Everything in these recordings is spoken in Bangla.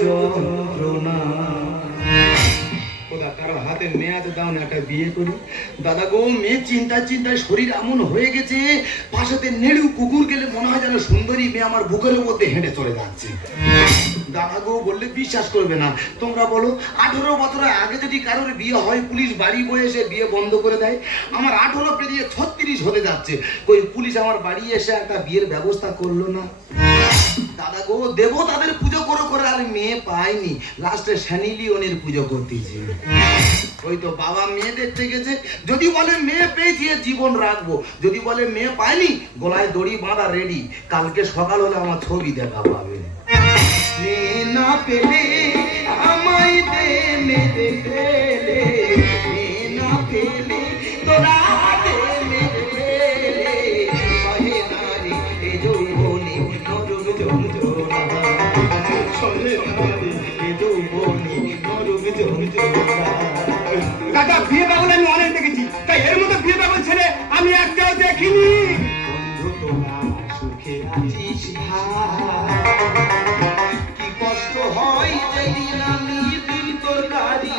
যন্ত্রণা। ওদা কারো হাতে মেয়াদ দাও না, একটা বিয়ে করি। দাদা গো, মেয়ে চিন্তায় চিন্তায় শরীর এমন হয়ে গেছে, পাশেতে নেড়ু কুকুর গেলে মনে হয় যেন সুন্দরী মেয়ে আমার বুকের মধ্যে হেঁটে চলে যাচ্ছে। দাদা গো, বললে বিশ্বাস করবে না। তোমরা বলো, 18 বছরের আগে যদি কারোর বিয়ে হয়, পুলিশ বাড়ি বয়ে এসে বিয়ে বন্ধ করে দেয়। আমার 18 পেরিয়ে 36 হতে যাচ্ছে, কই পুলিশ আমার বাড়ি এসে একটা বিয়ের ব্যবস্থা করলো না। দাদা গো, দেবতাদের পুজো করে করে আর মেয়ে পাইনি, লাস্টে শনি লিওনের পুজো করতেছি। ওই তো বাবা মেয়ে দেখতে গেছে, যদি বলে মেয়ে পেয়েছি জীবন রাখবো, যদি বলে মেয়ে পাইনি গলায় দড়ি বাঁধা রেডি, কালকে সকাল হলে আমার ছবি দেখা পাবে। মেয়ে না পেলে আমায় দে, মেয়ে দেখলে মেয়ে না পেলে তোরা দে, মেয়ে দেখলে পাহে না রে এ যৌবনে নরক যন্ত্রণা, চলে না রে এ যৌবনে নরক যন্ত্রণা। দাদা, বিয়ে পাগল আমি অনেক দেখেছি, তাই এর মতো বিয়ে পাগল ছেলে আমি একটাও দেখিনি। বন্ধু তোরা সুখে আছিস ভাই, কি কষ্ট হয় যেদিন আমি দিন তোর গাড়ি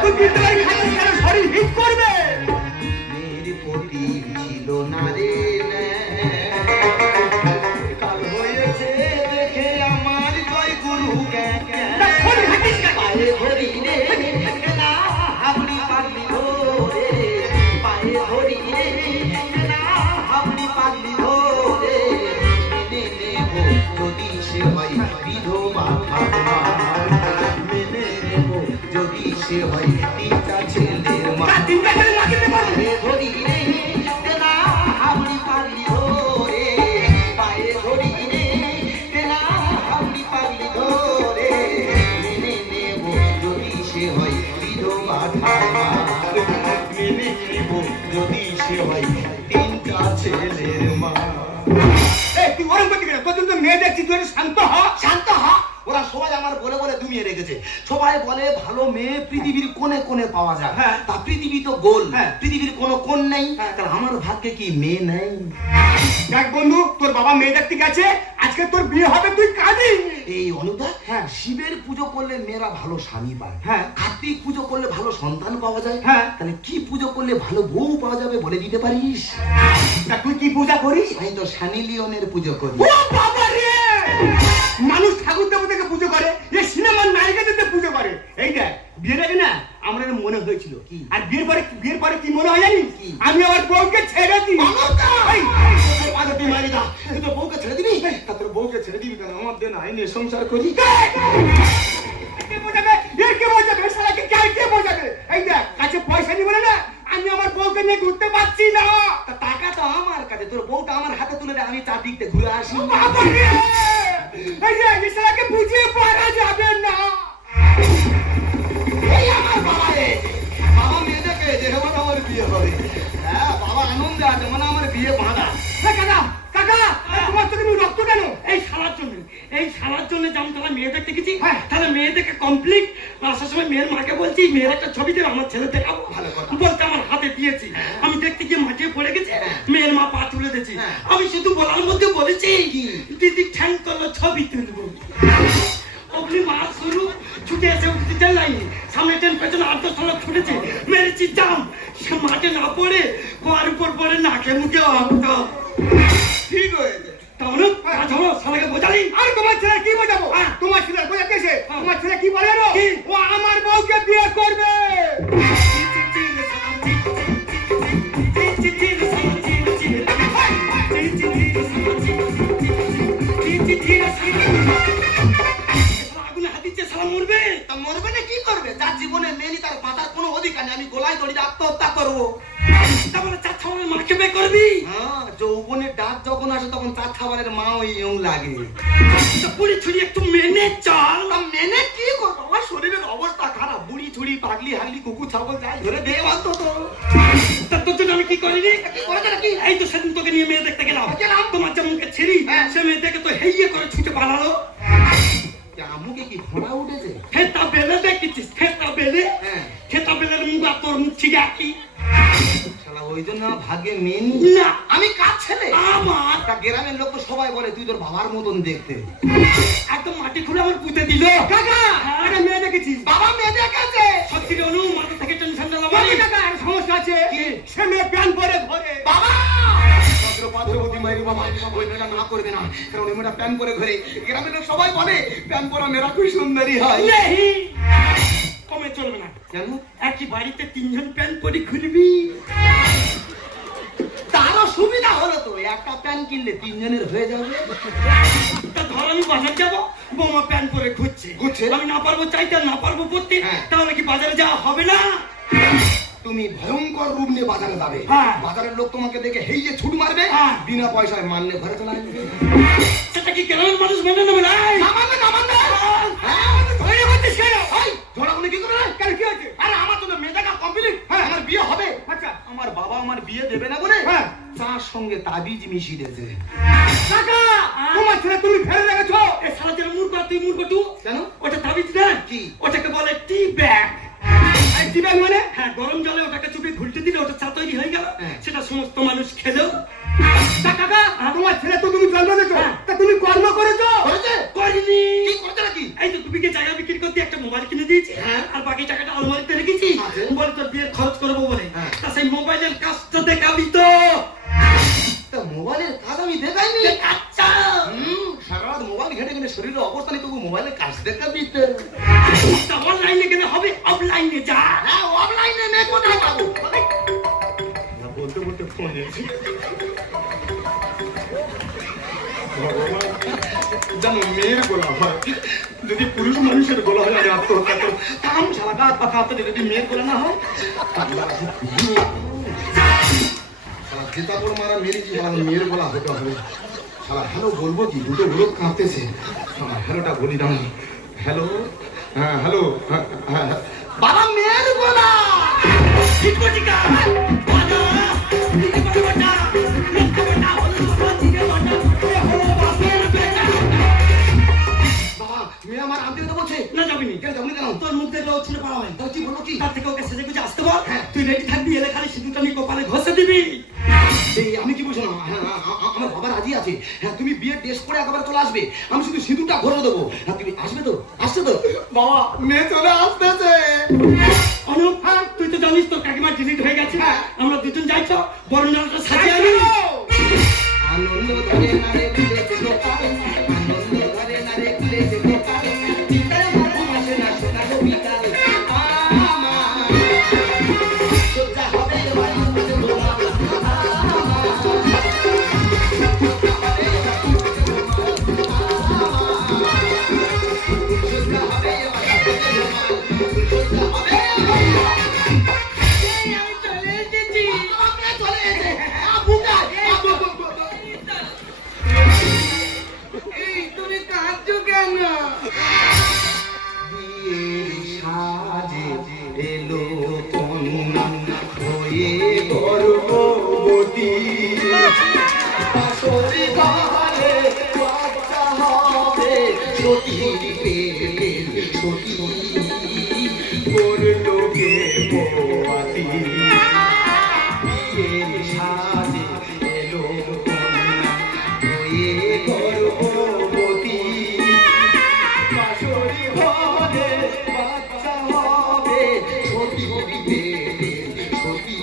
তুই বিদ্যালয় খাচ্ছিস কেন? শরীর হিট করবে। মেয়ের প্রতি ছিল না রে কাল হয়েছে দেখে আমার জয় গুরু পায়ে ধরি রে না হাবড়ি পাগলি ধরে, পায়ে ধরি রে না হাবড়ি পাগলি ধরে, মেনে নেব যদি সে হয় বিধবা, মেনে নেব যদি সে হয় তিনটা ছেলের মা। পায়ে ধরি রে না হাবড়ি পাগলি ধরে, পায়ে ধরি রে না হাবড়ি পাগলি ধরে, মেনে নেব যদি সে হয় বিধবা ঠাকুমা, মেনে নেব যদি সে হয় তিনটা ছেলের মা। তুই ওরম করতে গেলে তোর জন্য মেয়ে দেখছি, তুই শান্ত হ, শান্ত হ। ওরা সবাই আমার বলে বলে দুমিয়ে রেখেছে। সবাই বলে ভালো মেয়ে পৃথিবীর কোণে কোণে পাওয়া যায়। হ্যাঁ। তা পৃথিবী তো গোল, হ্যাঁ। পৃথিবীর কোনো কোণ নেই, তাহলে আমার ভাগ্যে কি মেয়ে নেই? দেখ বন্ধু, তোর বাবা মেয়ে দেখতে গেছে, আজকে তোর বিয়ে হবে, তুই কাঁদিস। এই অনুদা, হ্যাঁ। শিবের পুজো করলে মেয়েরা ভালো স্বামী পায়, হ্যাঁ। কার্তিক পুজো করলে ভালো সন্তান পাওয়া যায়, হ্যাঁ। তাহলে কি পুজো করলে ভালো বউ পাওয়া যাবে বলে দিতে পারিস? তা তুই কি পূজা করিস? আমি তো শনি লিওনের পুজো করি। ও বাবা রে, মানুষ ঠাকুর দেবতাকে পুজো করে, এ সিনেমার নায়িকাদের পুজো করে। এই দেখ, বিয়ের আগে না আমার মনে হয়েছিল, আর বিয়ের পরে কি মনে হয় জানিস? আমি আমার বউকে ছেড়ে দিই। তুই মারি দা, তুই তো বউকে ছেড়ে দিবি? তা তোর বউকে ছেড়ে দিবি কেন? আমার দেন আইনে সংসার করি। কে বোঝাবে? কে বোঝাবে? শালাকে কে বোঝাবে? এই দেখ, কাছে পয়সা নিয়ে বলে না আমি আমার বউকে নিয়ে ঘুরতে পারছি না। তা টাকা তো আমার কাছে, তোর বউটা আমার হাতে তুলে দে, আমি চারদিকতে ঘুরে আসি। বাবা রে, এই শালাকে বুঝিয়ে পারা যাবে না। এই আমার বাবা রে, বাবা মেয়ে দেখে যেমন আমার বিয়ে হবে। হ্যাঁ, বাবা আনন্দে আছে, মানে আমার বিয়ে বাঁধা। কাকা, তোমার চোখে রক্ত কেন? এই শালার জন্য যেমন তারা মেয়ে দেখতে গেছি, তাহলে মেয়ে দেখে কমপ্লিট আসার সময় মেয়ের মাকে বলছি মেয়ের একটা ছবি দেবে, আমার ছেলে দেখাবো। ভালো কথা। বলতে আমার হাতে দিয়েছি, আমি দেখতে গিয়ে মাঠে পড়ে গেছে, মেয়ের মা পা তুলে দিয়েছি। আমি শুধু বলার মধ্যে বলেছি দিদি ঠ্যাং করলো ছবি তুলবো। অগ্নি মা শুরু ছুটে এসে উঠতে চাই, সামনে ট্রেন পেছনে 8-10 লোক ছুটেছে, মেরেছি জাম, সে মাঠে না পড়ে কোয়ার উপর পড়ে নাকে মুখে অন্তর। ঠিক হয়েছে। তাহলে শালাকে বোঝালি? আমি তোমার ছেলে কি বোঝাবো? তোমার ছেলে বোঝাতেছে, তোমার ছেলে কি বলে জানো? ও আমার বউকে বিয়ে করবে। আগুনে হাত দিচ্ছে, শালা মরবে। তা মরবে না কি করবে? যার জীবনে মেনি তার বাঁচার কোনো অধিকার নেই, আমি গলায় দড়ি আত্মহত্যা করবো। তাহলে চার খাবারের মাকে বিয়ে করবি? হ্যাঁ, যৌবনের ডাক যখন আসে তখন চার খাবারের মাও ইয়ং লাগে। বুড়ি ছুরি একটু মেনে চল। তা মেনে কি করবো? আমার শরীরের অবস্থা খারাপ, বুড়ি ছুরি পাগলি হাগলি কুকুর ছাগল যাই ধরে দেব অন্তত। তা তোর জন্য আমি কি করিনি? কি করেছে নাকি? এই তো সেদিন তোকে নিয়ে মেয়ে দেখতে গেলাম, তোমার যেমনকে ছিড়ি সে মেয়ে দেখে তো হেইয়ে করে ছুটে পালালো। আমুকে কি ঘোড়া উঠেছে? খেতা বেলে দেখেছিস? খেতা বেলে, হ্যাঁ। খেতা বেলের মুখ আর তোর মুখ ঠিক একই। শালা ওই জন্য আমার ভাগ্যে মেনি। না, আমি কার ছেলে? আমার তা গ্রামের লোক তো সবাই বলে তুই তোর বাবার মতন দেখতে। একদম মাটি খুঁড়ে আমার পুঁতে দিল। কাকা একটা মেয়ে দেখেছি। বাবা মেয়ে দেখেছে। সত্যি রে অনু, মাথা থেকে টেনশনটা বাবা, লাগাই। কাকা একটা সমস্যা আছে। কি? সে মেয়ে প্যান্ট পরে ঘরে। বাবা পাত্রবতী মায়ের বাবা, ওই মেয়েটা না করবে না, কারণ ওই মেয়েটা প্যান পরে ঘরে। গ্রামের লোক সবাই বলে প্যান পরা মেয়েরা খুব সুন্দরী হয়। নেই, কমে চলবে না। কেন? একই বাড়িতে তিনজন প্যান্ট পরে ঘুরবি। তারও সুবিধা হলো তো, একটা প্যান কিনলে তিনজনের হয়ে যাবে। তা ধর আমি বাজার যাবো, বৌমা প্যান্ট পরে ঘুরছে। ঘুরছে? আমি না পারবো চাইতে, আর না পারবো পড়তে, হ্যাঁ। তাহলে কি বাজারে যাওয়া হবে না? তুমি ভয়ঙ্কর রূপ নিয়ে বাজারে যাবে। হ্যাঁ। বাজারের লোক তোমাকে দেখে হেইয়ে ছুট মারবে, হ্যাঁ। বিনা পয়সায় মানলে ঘরে চলে আসবে। সেটা কি গ্রামের মানুষ মেনে নেবে না? না মানলে না মানলে। হ্যাঁ, ধরে করছিস কেন? এই, ঝোড়াগুলো কি করবে? কেন কি আছে? আরে আমার তো মেয়ে দেখা কমপ্লিট, আমার বিয়ে হবে। আচ্ছা আমার বাবা আমার বিয়ে দেবে না বলে হ্যাঁ। চার সঙ্গে তাবিজ মিশিয়ে দিয়েছে। কাকা তোমার ছেলে তুমি ফেলে রেখেছো। এ শালা যেন মূর্খ, তুই মূর্খ টু। কেন? ওটা তাবিজ না কি? ওটাকে বলে টি ব্যাগ। আর দিবেন মানে? হ্যাঁ, গরম জলে ওটাকে চুপে ঘুলতে দিলে ওটা চা তৈরি হয়ে গেল। হ্যাঁ। সেটা সমস্ত মানুষ খেলো। তা কাকা তোমার ছেলে তো তুমি জন্ম দিয়েছো, তা তুমি কর্ম করেছো? করেছে? করিনি। কি করতে নাকি? এই তো তুমি জায়গা বিক্রি করতে একটা মোবাইল কিনে দিয়েছি, হ্যাঁ। আর বাকি টাকাটা আলমারিতে রেখেছি। আছে। বলে তোর বিয়ের খরচ করবো বলে। হ্যাঁ। তা সেই মোবাইলের কাজটা দেখাবি তো। তা মোবাইলের কাজ আমি দেখাইনি। আচ্ছা, সারা রাত মোবাইল ঘেটে ঘেটে শরীরের অবস্থা নেই, তবু মোবাইলের কাজ দেখাবি তো। তা অনলাইনে গেলে হবে, অফলাইনে যা। হ্যাঁ, অনলাইনে মেয়ে কোথায় পাবো? না, বলতে বলতে ফোন এসেছে। ভগবান, জানো মেয়ের গোলা হয়, যদি পুরুষ মানুষের গোলা হয় আমি আত্মহত্যা করব। কাম শালা গাছ বা কাঁপতে যদি মেয়ের গোলা না হয়, শালা জেতাপুর মারা মেরেছি, শালা মেয়ের গোলা হতে হবে। শালা হ্যালো বলবো কি, দুটো লোক কাঁপতেছে। শালা হ্যালোটা বলি দাও। হ্যালো, হ্যাঁ হ্যালো, হ্যাঁ বাবা মেয়ের গোলা। ঠিক করছি কা? বাজা, দিকে বাজা বাজা, লক্ষ্য বাজা, হলুদ বাজা, দিকে বাজা, এ হলো বাপের বেটা। বাবা মেয়ে আমার আনতে যেতে বলছে। না যাবি নি। কেন যাবনি কেন? তোর মুখ দেখলে ও ছেলে পাওয়া হয়। তাও কি বললো কি? তার থেকে ওকে সেজে গুজে আসতে বল। হ্যাঁ। তুই রেডি থাকবি, এলে খালি সিঁদুরটা নিয়ে কপালে ঘষে দিবি। এই আমি কি বলছি না, হ্যাঁ, আমার বাবা রাজি আছে। হ্যাঁ, তুমি বিয়ের ড্রেস পরে একেবারে চলে আসবে, আমি শুধু সিঁদুরটা ঘরে দেবো। হ্যাঁ, তুমি আসবে তো? আসছে তো? বাবা মেয়ে চলে আসতেছে। অনুপ, তুই তো জানিস তোর কাকিমার ডিলিট হয়ে গেছে। হ্যাঁ। আমরা দুজন যাই তো, বরণ জলটা সাজিয়ে আনি। আনন্দ ধরে নারে খুলেছে দোকান, আনন্দ ধরে নারে খুলেছে দোকান, চিন্তায় মাথা আসে না শোনালো বিকাল। আমার সজ্জা হবে এবার আমাদের গোলা। আমি চলে এসেছি। চলে এসে বুকা এই তুমি কাঁদছো কেন? বিয়ের সাজে এলো কন্যা হয়ে গর্ভবতী, শাশুড়ি ঘরে বাচ্চা হবে সতীর পেটে সতী, করলো কে পোয়াতি। বিয়ের সাজে এলো কন্যা হয়ে গর্ভবতী, শাশুড়ি ঘরে বাচ্চা হবে সতীর পেটে সতী,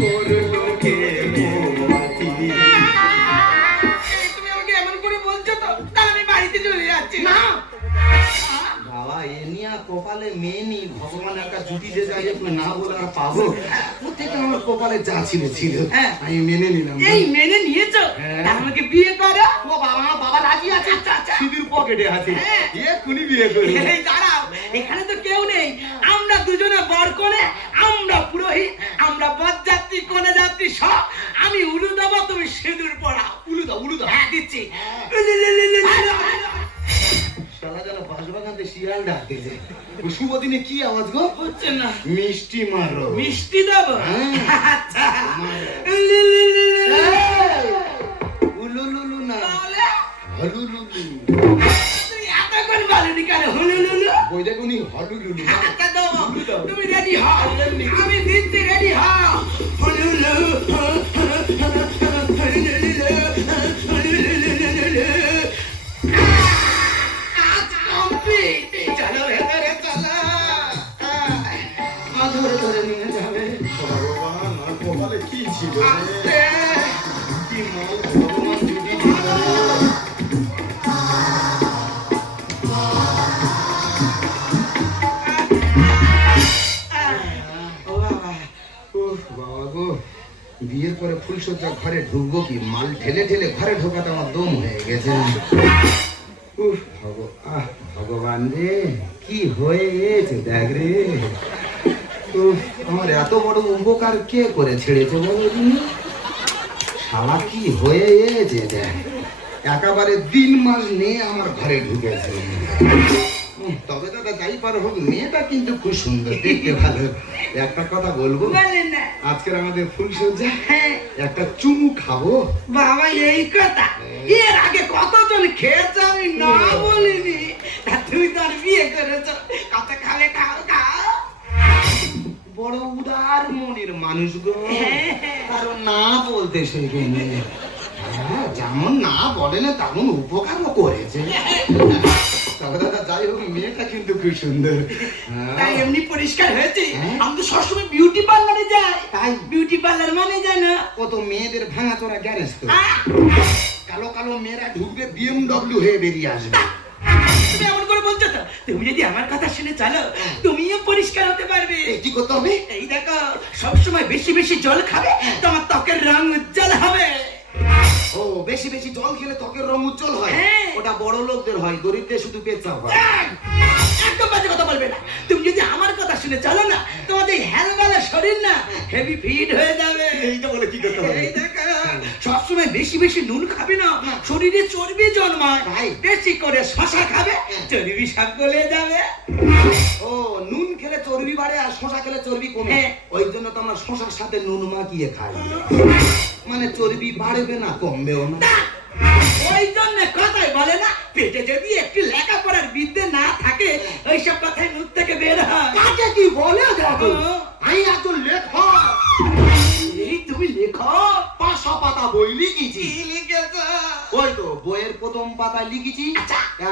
করলো কে পোয়াতি। তুমি আমাকে এমন করে বলছো তো, তাহলে আমি বাড়িতে চলে যাচ্ছি। না বাবা, এ নিয়ে কপালে মেয়ে নি, ভগবান একটা জুটি দিয়ে যাই, একটু না বলে আর পাবো। প্রত্যেকটা আমার কপালে যা ছিল ছিল, হ্যাঁ। আমি মেনে নিলাম। এই মেনে নিয়েছো, হ্যাঁ। তা আমাকে বিয়ে করো। ও বাবা, বাবা রাজি আছে। আচ্ছা, আচ্ছা। সিঁদুর পকেটে আছে, হ্যাঁ। এক্ষুনি বিয়ে করবো। এই দাঁড়াও, এখানে তো কেউ নেই। আমরা দুজনে বর কোণে, আমরা পুরোহিত, আমরা বরযাত্রী কোণে যাত্রী সব। আমি উলু দেবো, তুমি সিঁদুর পড়াও। উলু দাও, উলু দাও। হ্যাঁ, দিচ্ছি। শালা যেন বাঁশবাগানতে শিয়াল ডাকতেছে। শুভ দিনে কি আওয়াজ গো? হচ্ছে না। মিষ্টি মারো। মিষ্টি দেবো? হ্যাঁ। আচ্ছা। উলুলুলু না, তাহলে হলুলুলু। তুমি এতক্ষণ বলনি কেন হুলুলুলু? বৈদাগুনি হলুলুলু। আচ্ছা, দেবো। তুমি রেডি হও, আমি দিচ্ছি, রেডি হও। হুলুলু, হুলুলুলু, হুলুলুলু। ধরে ধরে নিয়ে যাবে। ভগবান আর কপালে কি ছিল রে? আস্তে। কি মাল ভগবান যদি দিল রে। ও বাবা, উফ, বাবা গো, বিয়ের পরে ফুলসজ্জা ঘরে ঢুকবো কি, মাল ঠেলে ঠেলে ঘরে ঢোকাতে আমার দম হয়ে গেছে। উফ, ভগবান রে, কি হয়েছে দেখ রে। উফ, আমার এত বড় উপকার কে করে ছেড়েছে বলো দিনি? শালা কি হয়েছে দেখ, একেবারে 3 মাস নিয়ে আমার ঘরে ঢুকেছে। তবে দাদা যাই পারো হোক, মেয়েটা কিন্তু খুব সুন্দর, দেখতে ভালো। একটা কথা বলবো, বলেন না। আজকের আমাদের ফুলসজ্জা, হ্যাঁ, একটা চুমু খাবো। বাবা এই কথা এর আগে কতজন খেয়েছে আমি না বলিনি। তা তুমি তো আর বিয়ে করেছো, কত খাবে খাও খাও। বড় উদার মনের মানুষ গো, হ্যাঁ। কারণ না বলতে শেখেনি। হ্যাঁ, যেমন না বলে না তেমন উপকারও করেছে। তবে দাদা যাই হোক, মেয়েটা কিন্তু খুব সুন্দর। তাই এমনি পরিষ্কার হয়েছে। হ্যাঁ। আমি তো সবসময় বিউটি পার্লারে যাই। তাই? বিউটি পার্লার মানে জানো? কত মেয়েদের ভাঙাচোরা গ্যারেজ তো, আহ! কালো কালো মেয়েরা ঢুকবে, BMW হয়ে বেরিয়ে আসবে। তুমি এমন করে বলছো তো, তুমি যদি আমার কথা শুনে চলো, তুমিও পরিষ্কার হতে পারবে। এই কি করতে হবে? এই দেখো, সবসময় বেশি বেশি জল খাবে, তোমার ত্বকের রং উজ্জ্বল হবে। ও, বেশি বেশি জল খেলে ত্বকের রং উজ্জ্বল হয়? হ্যাঁ। ওটা বড় লোকদের হয়, গরিবদের শুধু পেচ্ছাপ হয়। একদম বাজে কথা বলবে না। তুমি যদি আমার কথা শুনে চলো না, তোমাদের এই হেলমেলা শরীর না হেভি ফিট হয়ে যাবে। এইটা বলে কি করতে হবে? এই দেখো, সবসময় বেশি বেশি নুন খাবে না, শরীরে চর্বি জন্মায়। তাই? বেশি করে শশা খাবে, চর্বি সব গলে যাবে। ও, নুন খেলে চর্বি বাড়ে আর শশা খেলে চর্বি কমে। হ্যাঁ। ওই জন্য তো আমরা শশার সাথে নুন মাখিয়ে খাই, মানে চর্বি বাড়বে না কমবেও না। ওই জন্য কথাই বলে না, পেটে যদি একটু লেখাপড়ার বিদ্যে না থাকে, ওইসব কথাই মুখ থেকে বের হয়। কাকে কি বলে দেখো, ও। আমি একজন লেখক, এই তুমি লেখো? 500 পাতা বই লিখেছি। কি লিখেছো? ওই তো বইয়ের প্রথম পাতায় লিখেছি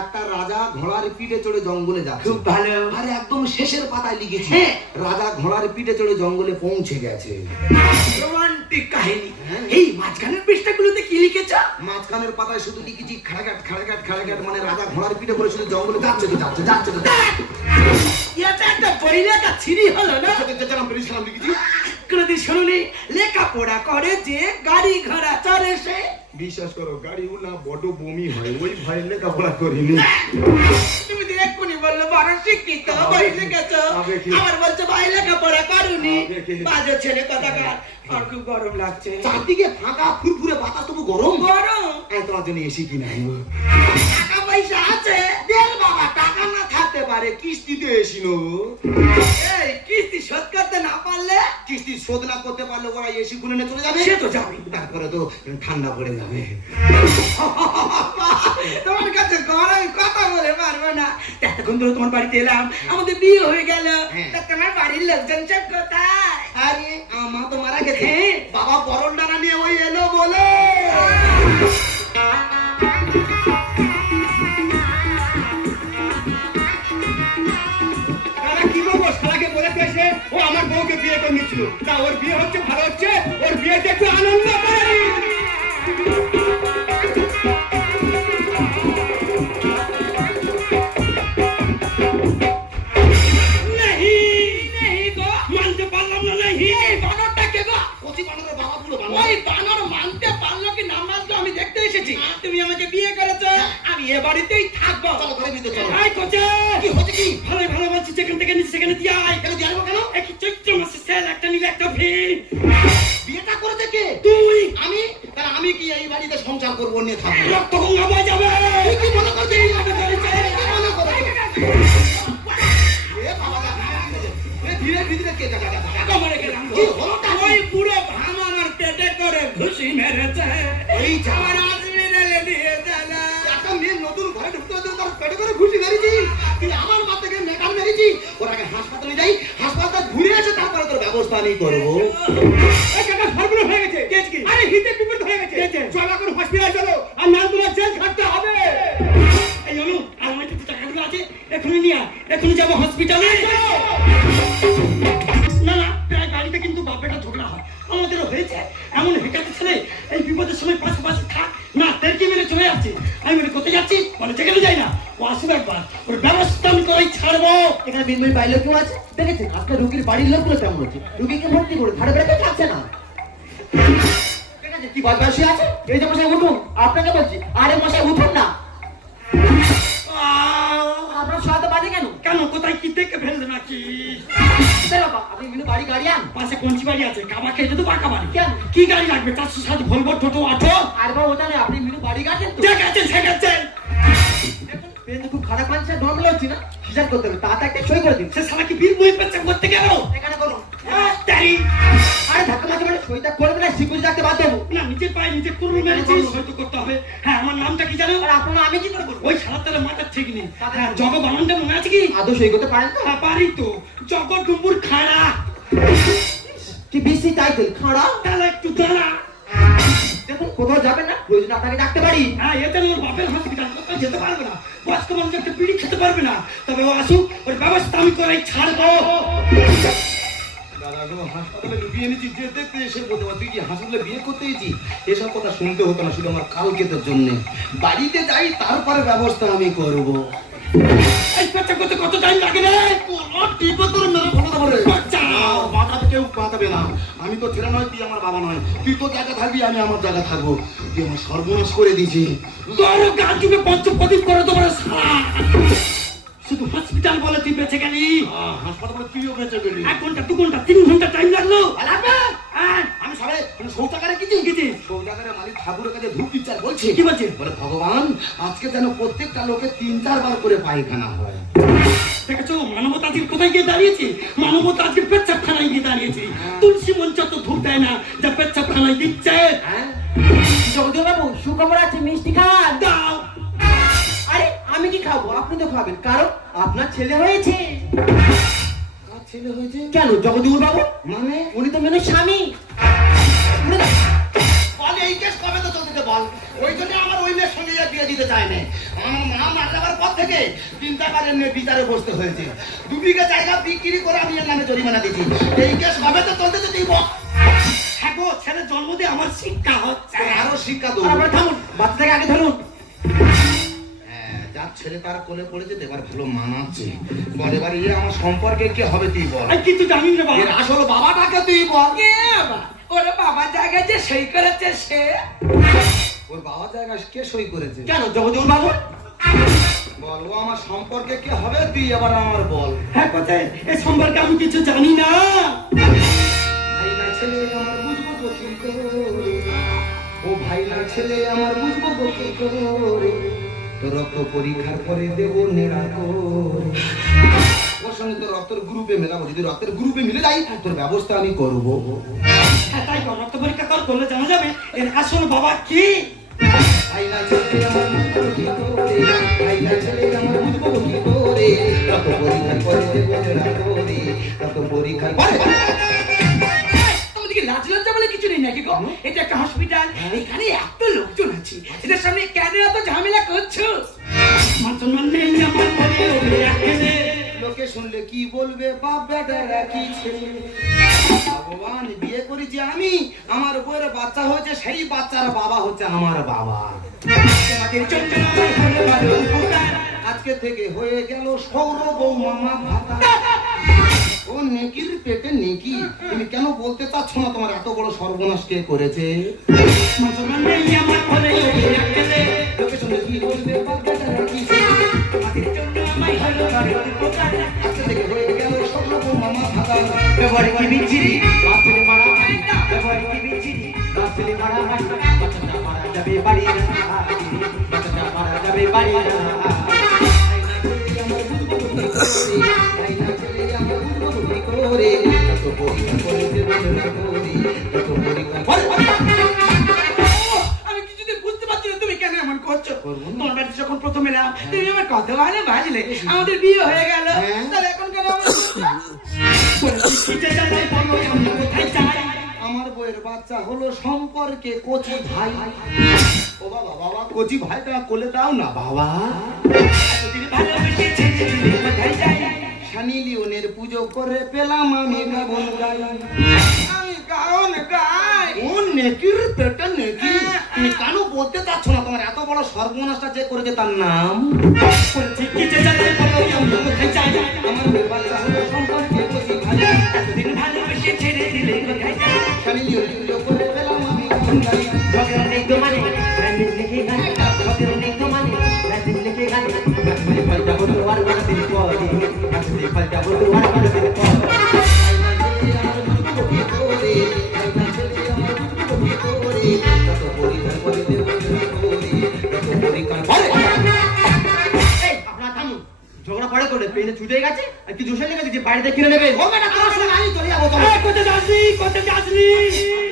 একটা রাজা ঘোড়ার পিঠে চড়ে জঙ্গলে যাচ্ছে। খুব ভালো। আর একদম শেষের পাতায় লিখেছি হ্যাঁ। রাজা ঘোড়ার পিঠে চড়ে জঙ্গলে পৌঁছে গেছে। রোমান্টিক কাহিনী। হ্যাঁ। এই মাঝখানের পৃষ্ঠাগুলোতে কি লিখেছো? মাঝখানের পাতায় শুধু লিখেছি খাড়াঘাট খাড়াঘাট খাড়াঘাট, মানে রাজা ঘোড়ার পিঠে করে শুধু জঙ্গলে যাচ্ছে তো যাচ্ছে যাচ্ছে তো এটা একটা বই লেখা ছিরি হলো না? লিখেছি। কোনদিন শুনুনি লেখাপড়া করে যে গাড়ি ঘোড়া চড়ে সে? বিশ্বাস করো, গাড়ি উলা বড় বমি হয়, ওই ভয়ে লেখাপড়া করিনি। তুমি তো এক্ষুনি বললো বড় শিক্ষিত, বই লিখেছো, আবে কি? আবার বলছো ভাই লেখাপড়া করুনি। আবে কি? বাজে ছেলে কথাকার। আর খুব গরম লাগছে। চারদিকে ফাঁকা ফুরফুরে বাতাস, তবু গরম। গরম? আমি তোমার জন্য এসি কিনা টাকা পয়সা আছে? দেখ বাবা, টাকা না থাকতে পারে, কিস্তিতে এসি নেবো। এই কিস্তি শোধ করতে না পারলে? কিস্তি শোধ না করতে পারলে ওরা এসি গুনে নিয়ে চলে যাবে। সে তো যাবে। তারপরে তো ঠান্ডা পড়ে যাবে। তোমার কাছে গরম কথা বলে পারবো না। এতক্ষণ ধরে তোমার বাড়িতে এলাম, আমাদের বিয়ে হয়ে গেল, হ্যাঁ। তা তোমার বাড়ির লোকজন সব কোথায়? আরে আমা তো মারা গেছে, হ্যাঁ। বাবা বরণ ডানা নিয়ে ওই এলো বলে। তারা কি বলবো, শালাকে বলেছে এসে ও আমার বউকে বিয়ে করে নিচ্ছিল। তা ওর বিয়ে হচ্ছে, ভালো হচ্ছে, ওর বিয়েতে একটু আনন্দ পাই। নেহি, নেহি গো, মানতে পারলাম না, নেহি। এই বানরটা কে গো? কচি বানরের বাবা পুরো বানর। ওই বানর মানতে পারলো কি না মানলো আমি দেখতে এসেছি। তুমি আমাকে বিয়ে করেছো, আমি এ বাড়িতেই থাকবো। চলো ঘরে ভিতরে চলো। এই কোচে, কি হচ্ছে কি? ভালো ভালো বলছি, যেখান থেকে নিচ্ছি সেখানে দিয়ে আয়। কেন দিয়ে আসবো কেন? একটু চৈত্র মাসে সেল, একটা নিলে একটা ভিড়। বিয়েটা করেছে কে? তুই আমি? তাহলে আমি কি এই বাড়িতে সংসার করবো, নিয়ে থাকবো? রক্ত গঙ্গা বয়ে যাবে। তুই কি মনে করছিস? কি মনে করছিস? এ বাবা, ধীরে ধীরে কে যা যা যা, যা। কোমরে গেলাম গো। কি হলোটা কি? ওই পুরো ভাম আমার পেটে করে ঘুষি মেরেছে। ওই যা। আমার হসপিটালে নিয়ে চলো। একটা মেয়ে নতুন ঘরে ঢুকতে হতে তার পেটে করে ঘুষি মেরেছি, তুই আমার মা থেকে মেকার মেরেছি। ওর আগে হাসপাতালে যাই, হাসপাতাল ঘুরে এসে তারপরে তোর ব্যবস্থা আমি করবো। এই কাকা সর্বনাশ হয়ে গেছে। কেস কি? আরে হিতে বিপদ হয়ে গেছে। কেছে? চল এখন হসপিটাল চলো, আর না তোমার জেল খাটতে হবে। এই অনু, আমার কাছে টাকাগুলো আছে, এখনই নিয়ে আয়। এখনই যাবো হসপিটালে। ট্রিটমেন্ট বাইরে কেউ আছে দেখেছেন? আপনার রুগীর বাড়ির লোকগুলো কেমন হচ্ছে? রুগীকে ভর্তি করে ধারে বেড়াতে থাকছে না। ঠিক আছে, কি বদমাশি আছে? এই যে মশাই উঠুন, আপনাকে বলছি। আরে মশাই উঠুন না। আপনার সহায়তা বাজে কেন? কেন কোথায় কি দেখে ফেলবে নাকি? বাবা, আপনি মিনু বাড়ি গাড়ি আন। পাশে কঞ্চি বাড়ি আছে, কাবা খেয়ে তো বাঁকা বাড়ি। কেন? কি গাড়ি লাগবে? 407 ভলভো টোটো অটো। আর বাবা ওটা নেই, আপনি মিনু বাড়ি গাড়ি তো। ঠিক আছে, ঠিক আছে। দেখুন পেন খুব খারাপ আনছে, নর্মাল হচ্ছে না, সিজার করতে হবে। তাড়াতাড়ি একটা সই করে দিন। সে শালা কি বীর বই পেছন করতে গেল? এখানে করুন। তাই আরে ধাক্কা মাঝে মাঝে সইটা করবে না, সিকুজ রাখতে বাধ্য হবো। না, নিজের পায়ে নিজে কুরুল মেরেছিস, হয়তো করতে হবে। হ্যাঁ, আমার নামটা কি জানো? আর আপনার আমি কি করে করবো? ওই শালা তাহলে মাথার ঠিক নেই। হ্যাঁ, জগ বানানটা মনে আছে কি? আদৌ সই করতে পারেন তো? হ্যাঁ, পারি তো। জগ ডুম্বুর খাড়া। কি বেশি টাইটেল খাড়া। তাহলে একটু দাঁড়া। দেখুন কোথাও যাবেন না, প্রয়োজন আপনাকে ডাকতে পারি। হ্যাঁ, এটা ওর বাপের হসপিটাল, কোথাও যেতে পারবে না। বয়স্ক মানুষ একটা বিড়ি খেতে পারবে না। তবে ও আসুক, ওর ব্যবস্থা আমি করাই, ছাড়বো। দাদা গো, হাসপাতালে ঢুকিয়ে এনেছি, যে দেখতে এসে বলতে পারছি কি হাসপাতালে বিয়ে করতে গেছি, এসব কথা শুনতে হতো না, শুধু আমার কালকে তোর জন্য বাড়িতে যাই, তারপরে ব্যবস্থা আমি করব। এই বাচ্চা করতে কত টাইম লাগে রে? কোনো টিপে তোর মেরে ফেলাতে পারে। বাঁচাও। বাঁচাতে কেউ বাঁচাবে না। আমি তো ছেলে নয়, তুই আমার বাবা নয়। তুই তো জায়গা থাকবি, আমি আমার জায়গা থাকবো। তুই আমার সর্বনাশ করে দিয়েছি। তোর গান যুগে পঞ্চপ্রদীপ করে তোমার সারা। শুধু হসপিটাল বলে তুই বেঁচে গেলি। হাসপাতালে তুইও বেঁচে গেলি। 1 ঘন্টা 2 ঘন্টা 3 ঘন্টা টাইম লাগলো। হ্যাঁ, আমি সবাই শৌচাগারে কিছু গেছি। শৌচাগারে মালিক ঠাকুরের কাছে ধূপ বিচার বলছে। কি বলছে? বলে ভগবান, আজকে যেন প্রত্যেকটা লোকে 3-4 বার করে পায়খানা হয়। দেখেছো মানবতা আজকে কোথায় গিয়ে দাঁড়িয়েছে? মানবতা আজকে পেচ্ছাপখানায় গিয়ে দাঁড়িয়েছে। তুলসী মঞ্চ তো ধূপ দেয় না, যা পেচ্ছাপখানায় দিচ্ছে। হ্যাঁ জগদীয় বাবু, সুখবর আছে, মিষ্টি খান। দাও। আরে আমি কি খাবো? আপনি তো খাবেন, কারণ আপনার ছেলে হয়েছে। কার ছেলে হয়েছে? কেন জগদীয় বাবু? মানে উনি তো মেনু স্বামী। উনি তো- বল এই কেস কবে তো চলতে বল। ওই জন্য আমার ওই মেয়ের সঙ্গে যা বিয়ে দিতে চায় না। আমার মা মারা যাওয়ার পর থেকে চিন্তাকারের নিয়ে বিচারে বসতে হয়েছে। 2 বিঘা জায়গা বিক্রি করে আমি এর নামে জরিমানা দিচ্ছি। এই কেস কবে তো চলতে তো তুই বল। হ্যাঁ গো, ছেলে জন্ম দিয়ে আমার শিক্ষা হচ্ছে। আরো শিক্ষা আর দেবো। আপনারা থামুন, বাচ্চাটাকে আগে ধরুন। হ্যাঁ, যার ছেলে তার কোলে পড়েছে, এবার ভালো মানাচ্ছে। বল এবার ইয়ে আমার সম্পর্কে কি হবে তুই বল। আর কিছু জানি না বাবা। এর আসল বাবাটাকে তুই বল। ওরা বাবার জায়গায় যে সই করেছে সে। ওর বাবা জায়গায় কে সই করেছে? কেন জগদীয় বাবু? বল ও আমার সম্পর্কে কি হবে তুই এবার আমার বল। হ্যাঁ, কোথায় এই সম্পর্কে আমি কিছু জানি না। ভাই না ছেলে আমার বুঝবো তো কি করে। ও ভাই না ছেলে আমার বুঝবো তো কি করে। তো রক্ত পরীক্ষার পরে দেবো নেড়া করে। ওর সঙ্গে তো রক্তের গ্রুপে মেলাবো, যদি রক্তের গ্রুপে মিলে যাই তোর ব্যবস্থা আমি করবো। হ্যাঁ, তাই কর, রক্ত পরীক্ষা কর, করলে জানা যাবে এর আসল বাবা কি। ভাই না ছেলে আমার বুঝবো কি করে। ভাই না ছেলে আমার বুঝবো কি করে। রক্ত পরীক্ষার পরে দেবো নেড়া করে। রক্ত পরীক্ষার পরে তোমাদেরকে লাজ লজ্জা বলে কিছু নেই নাকি গো? এটা একটা হসপিটাল, এখানে এত লোকজন আছে, এদের সামনে কেন এত ঝামেলা করছো? মান সম্মান নেই আমার মনে, ওরে রাখেলে। লোকে শুনলে কি বলবে, বাপ বেটারা কি ছেলে। ভগবান, বিয়ে করেছি আমি, আমার বউয়ের বাচ্চা হয়েছে, সেই বাচ্চার বাবা হচ্ছে আমার বাবা। তোমাদের জন্য আমার ভালো ভালো উপকার। আজকে থেকে হয়ে গেল সৌর বউ মামা ভাতা। ও নেকির পেটে নেকি। তুমি কেন বলতে চাচ্ছ না তোমার এত বড় সর্বনাশ কে করেছে? মান সম্মান নেই আমার মনে, ওরে রাখেলে। লোকে শুনলে কি বলবে, বাপ বেটারা কি ছেলে। তোমাদের জন্য আমার ভালো ভালো উপকার। আজকে থেকে হয়ে গেল সৌর বউ মামা ভাতা। ব্যবহারে কি বিচ্ছিরি, বাচ্চালে মারা হয় না। ব্যবহারে কি বিচ্ছিরি, বাচ্চালে মারা হয় না। বাচ্চাটা মারা যাবে বাড়ি না। বাচ্চাটা মারা যাবে বাড়ি না। আমি কিছুতেই বুঝতে পারছি না তুমি কেন এমন করছো। তোমার বাড়িতে যখন প্রথম এলাম তুমি আমার কত ভালো বাজলে, আমাদের বিয়ে হয়ে গেল, তাহলে এখন কেন আমার খিটে জানাই বলো আমি কোথায় যাই। আমার বউয়ের বাচ্চা হলো সম্পর্কে কচি ভাই। ও বাবা, বাবা কচি ভাইটা কোলে দাও না বাবা। এতদিন ভালোবেসে ছেড়ে দিলে কোথায় যাই? সানি লিওনের পুজো করে পেলাম আমি গাবন গাই। আমি গান গাই। ও নেকির পেটে নেকি। তুমি কেন বলতে চাচ্ছ না? তোমার এত বড় সর্বনাশটা যে করেছে তার নাম বলছি কি যে জানে বলো আমি কোথায় যাই আমার মেয়ে বাচ্চা হলো সম্পর্কে বুঝি ভালো। এতদিন ভালোবেসে ছেড়ে দিলে কোথায় যাই স্বামী লিও করে পেলাম আমি কান্দাই। ঝগড়া নেই তো মানে রাজনীতি লিখে গানে ঝগড়া নেই তো মানে রাজনীতি লিখে গানে রাজনীতি পাল্টা বলতো আর বানাতে পরে রাজনীতি পাল্টা বলতো আর বানাতে পরে আপনারা থামুন। ঝগড়া পরে করে পেনে ছুটে গেছে আর কি জোশে লেগেছে যে বাড়িতে কিনে নেবে হবে না, তোমার সঙ্গে আমি চলে যাবো। তোমার কোথায় যাসনি কোথায় যাসনি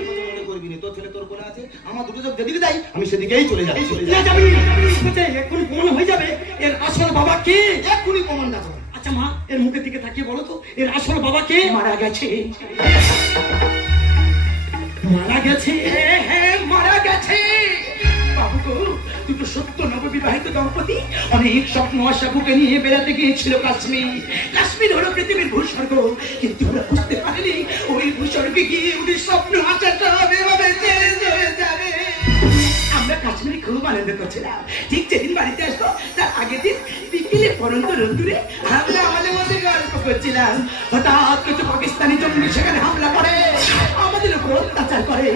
মনে করবি না, তোর ছেলে তোর কোলে আছে, আমার দুটো চোখ যেদিকে যাই আমি সেদিকেই চলে যাই। না যাবি কোথায় এক্ষুনি প্রমাণ হয়ে যাবে এর আসল বাবা কে এক্ষুনি প্রমাণ দেখো। আচ্ছা মা এর মুখের দিকে তাকিয়ে বলো তো এর আসল বাবা কে মারা গেছে মারা গেছে হ্যাঁ মারা গেছে বাবু গো দুটো সত্য নববিবাহিত দম্পতি অনেক স্বপ্ন আশা বুকে নিয়ে বেড়াতে গিয়েছিল কাশ্মীর হলো পৃথিবীর ভূস্বর্গ কিন্তু ওরা বুঝতে পারেনি ওই ভূস্বর্গে গিয়ে ওদের স্বপ্ন আশাটা এভাবে ছেড়ে চলে যাবে আমরা কাশ্মীরে খুব আনন্দ করছিলাম ঠিক যেদিন বাড়িতে আসবো তার আগের দিন বিকেলে পরন্ত রোদ্দুরে আমরা আমাদের মধ্যে গল্প করছিলাম হঠাৎ কিছু পাকিস্তানি জঙ্গি সেখানে হামলা করে আমাদের উপর অত্যাচার করে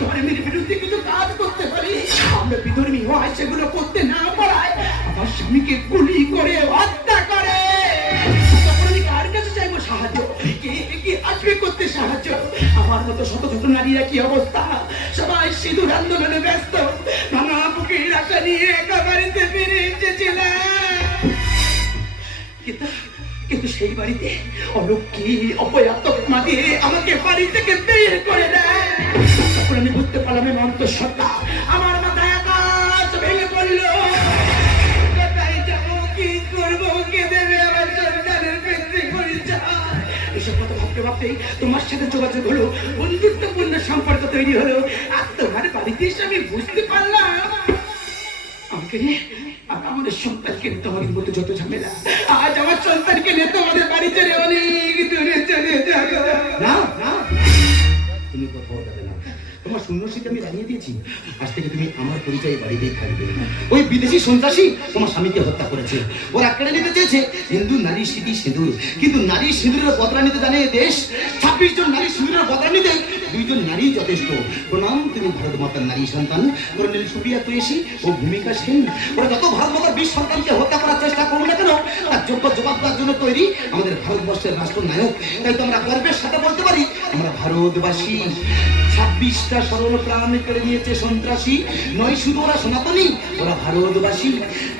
ধর্মের বিরুদ্ধে কিছু কাজ করতে পারি আমরা বিধর্মী হওয়ায় সেগুলো করতে না পারায় আমার স্বামীকে গুলি করে হত্যা করে তখন আমি কার কাছে চাইবো সাহায্য কে কি আসবে করতে সাহায্য আমার মতো শত শত নারীরা কি অবস্থা সবাই সিঁদুর আন্দোলনে ব্যস্ত ভাঙা বুকের আশা নিয়ে একা বাড়িতে ফিরে এসেছিলাম কিন্তু সেই বাড়িতে অলক্ষী অপয়াত্মা দিয়ে আমাকে বাড়ি থেকে বের করে দেয় তখন আমি বুঝতে পারলাম আমি অন্তঃসত্ত্বা আমার মাথায় আকাশ ভেঙে পড়লো কোথায় যাবো কি করবো কে দেবে আমার সন্তানের পিতৃ পরিচয় এসব কথা ভাবতে ভাবতেই তোমার সাথে যোগাযোগ হলো বন্ধুত্বপূর্ণ সম্পর্ক তৈরি হলো আর তোমার বাড়িতে এসে আমি বুঝতে পারলাম আমাকে নিয়ে আর আমাদের সন্তানকে নিয়ে তোমাদের মধ্যে যত ঝামেলা আজ আমার সন্তানকে নিয়ে তোমাদের বাড়ি ছেড়ে অনেক দূরে চলে যাবো না না তুমি কোথাও যাবে না, তোমার শূন্যসীতে আমি জানিয়ে দিয়েছি আজ থেকে তুমি আমার পরিচয় বাড়িতেই থাকবে। ওই বিদেশি সন্ত্রাসী তোমার স্বামীকে হত্যা করেছে, ওরা কেড়ে নিতে চেয়েছে হিন্দু নারী স্মৃতি সিঁদুর, কিন্তু নারী সিঁদুরের বদলা নিতে জানে এ দেশ 26 জন নারী সিঁদুরের বদলা নিতে 2 জন নারী যথেষ্ট। প্রণাম, তুমি ভারত মাতার নারী সন্তান কর্নেল সুপ্রিয়া কুরেশি ও ভূমিকা সেন। ওরা যত ভারত মাতার 20 সন্তানকে হত্যা করার চেষ্টা করুন না কেন তার যোগ্য জবাব দেওয়ার জন্য তৈরি আমাদের ভারতবর্ষের রাষ্ট্রনায়ক। তাই তো আমরা গর্বের সাথে বলতে পারি আমরা ভারতবাসী। 26টা সরল প্রাণ কেড়ে নিয়েছে সন্ত্রাসী, নয় শুধু ওরা সনাতনী, ওরা ভারতবাসী।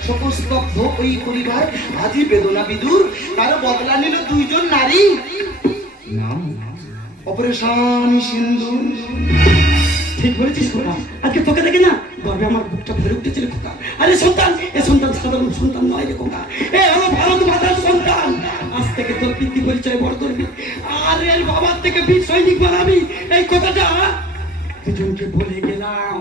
শোকস্তব্ধ ওই পরিবার আজই বেদনা বিদুর, তার বদলা নিল 2 জন নারী। নাম অপারেশন সিন্দুর। ঠিক বলেছিস খোকা, আজকে তোকে দেখে না গর্বে আমার বুকটা ভরে উঠেছিল খোকা। আরে সন্তান, এ সন্তান সাধারণ সন্তান নয় রে খোকা, এ হলো ভারত মাতার সন্তান। আজ থেকে তোর পিতৃ পরিচয় বড় করবি আর এর বাবার থেকে বীর সৈনিক বানাবি, এই কথাটা দুজনকে বলে গেলাম।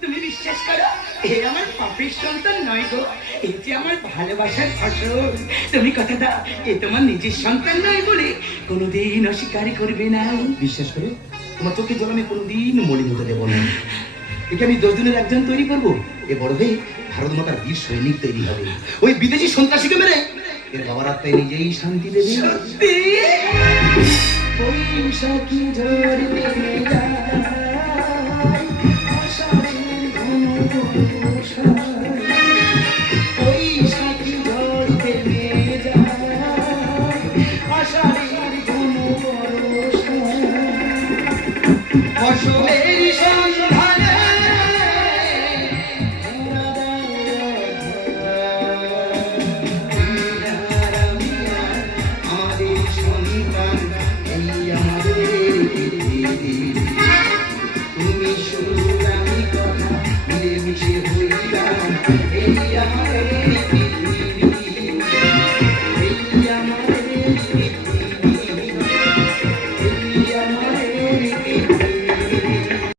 তুমি বিশ্বাস করো এ আমার পাপের সন্তান নয় গো, এই যে আমার ভালোবাসার ফসল। তুমি কথা দাও এ তোমার নিজের সন্তান নয় বলে কোনোদিন অস্বীকার করবে না। বিশ্বাস করে তোমার চোখে জল আমি কোনোদিন মলিন হতে দেবো না। একে আমি 10 দিনের একজন তৈরি করবো, এ বড় হয়ে ভারত মাতার বীর সৈনিক তৈরি হবে। ওই বিদেশি সন্ত্রাসীকে মেরে এর বাবার আত্মায় নিজেই শান্তি দেবে। সত্যি বৈশাখী ঝড় নেমে যায়, আষাঢ়ের ঘন বর্ষায়। বৈশাখী ঝড় নেমে যায়, আষাঢ়ের ঘন বর্ষায়। ফসলের সন্ধানে আমাদের সন্তান এই আমাদের পৃথিবী। তুমি শুধু আমি কথা মিলেমিশে হইলাম এই আমাদের পৃথিবী, এই আমাদের পৃথিবী।